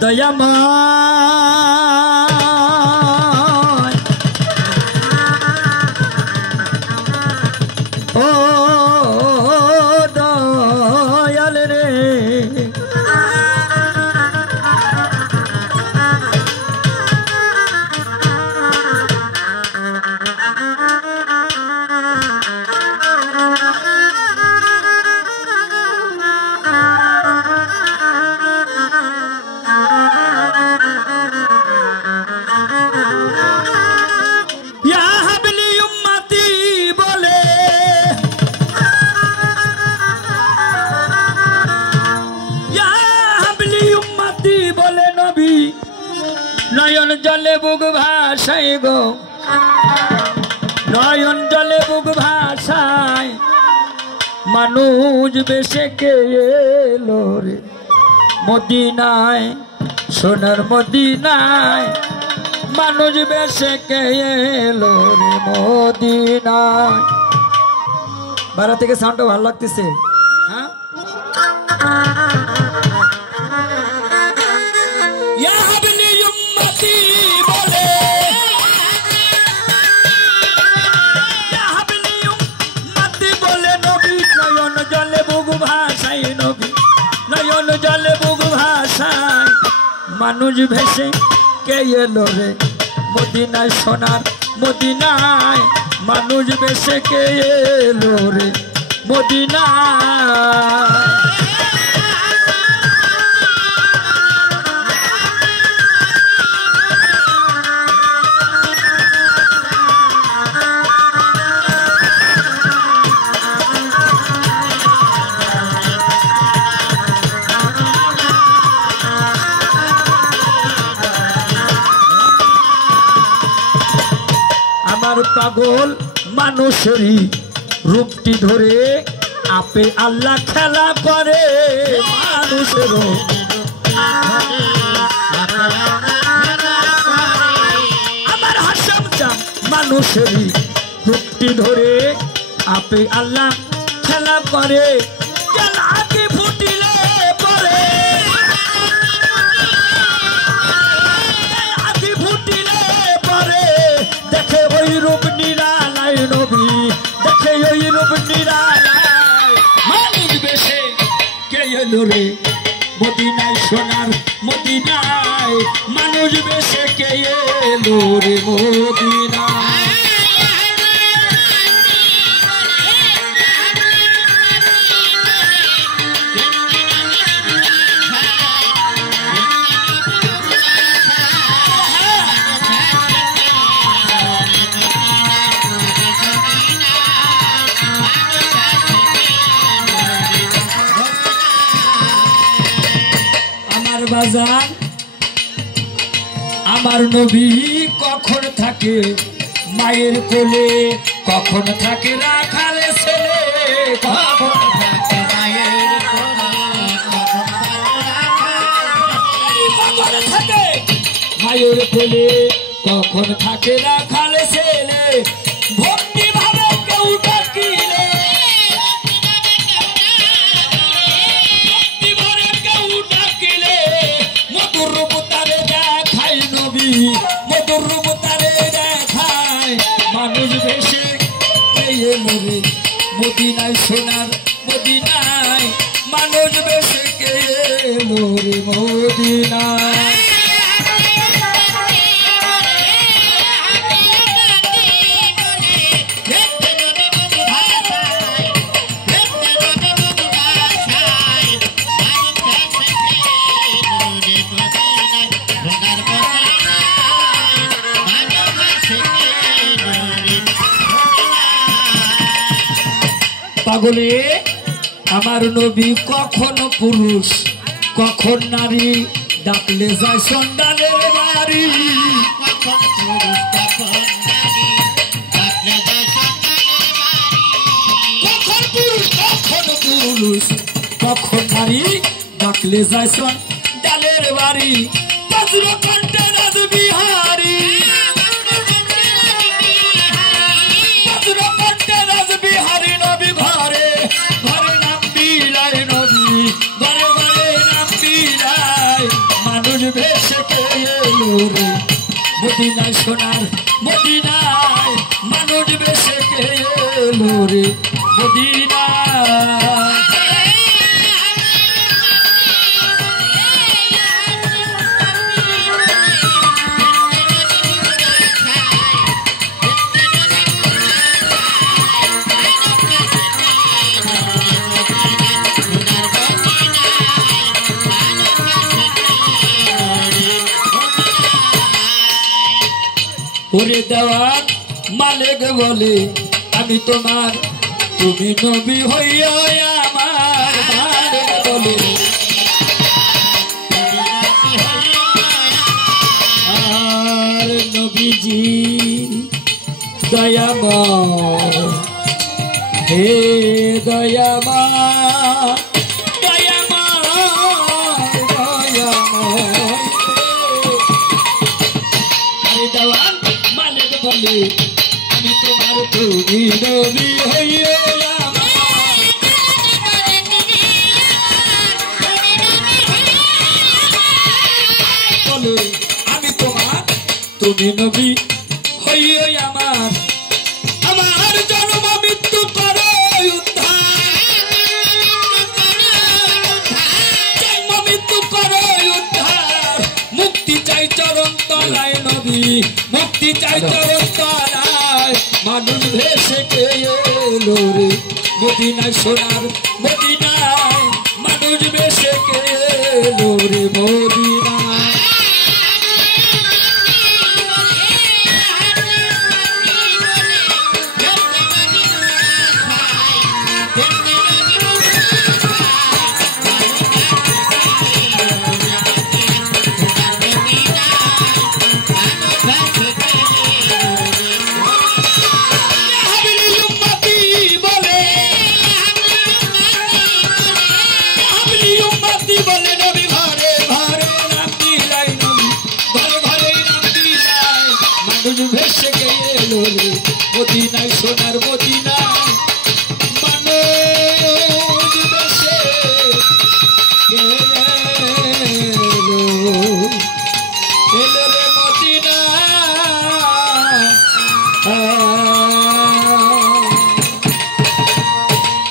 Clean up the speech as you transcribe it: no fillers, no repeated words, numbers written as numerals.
দয়াময় ও দয়াল রে নয়ন জলে বুক ভাসায় গো নয়ন জলে বুক ভাসায় মানুষ বেশে কে এলো রে মদিনায় সোনার মদিনায় মানুষ বেশে কে এলো রে মদিনায়। বাইরে থেকে সাউন্ডটা ভালো লাগতেছে। হ্যাঁ নয়ন জলে বুক ভাসায় মানুষ ভেসে কে এলো রে মদিনায় সোনার মদিনায় মানুষ ভেসে কে এলো রে মদিনায়। পাগল মানুষেরই রূপটি ধরে আপে আল্লাহ খেলা করে মানুষেরও আমার হাসাম চাম মানুষেরই রূপটি ধরে আপে আল্লাহ খেলা করে আগে ফুটিলে পরে আগে ফুটিলে পরে দেখে ওই রূপ নিরালায় নবী দেখে ওই রূপ নিরালায় মানুষ বেশে কে এলো রে মদিনায় সোনার মদিনায় মানুষ বেশে কে এলো রে মদিনায়। বাজার আমার নবী কখন থাকে মায়ের কোলে কখন থাকে রাখালে ছেলে কখন থাকে মায়ের কোলে কখন থাকে মায়ের কোলে কখন থাকে রাখালে ছেলে ভক্তি ভাবে কেউ ডাকিলে মানুষ বেশে কে এলো রে মদিনায় সোনার মদিনায় মানুষ বেশে কে এলো রে মদিনায়। পাগলে আমার নবী কখন পুরুষ কখন নারী ডাকলে যায় সন্তানের বাড়ি কখন পুরুষ কখন নারী ডাকলে যায় সন্তানের বাড়ি বজ্রকণ্ঠে রাজ বিহারী মদিনায় সোনার মদিনায় মানুষ বেশে কে এলো রে মদিনায়। ওরে দেওয়ান মালিক বলে আমি তোমার, তুমি নবী হইয়া আমার মালিক বলে আর নবীজি দয়াময় হে দয়াময় দেওয়ান মালিক বলে আমি তোমার, তুমি নবী হইয়া বলে আমি তোমার, তুমি নবী হইয়া আমার, আমার জন্ম মৃত্যু করো উদ্ধার, জন্ম মৃত্যু করো উদ্ধার, মুক্তি চাই চরণ তলায় নবী, মুক্তি চাই চরণ তলায় মানুষ ভেসে কে এলো রে মদিনায় সোনার মদিনা।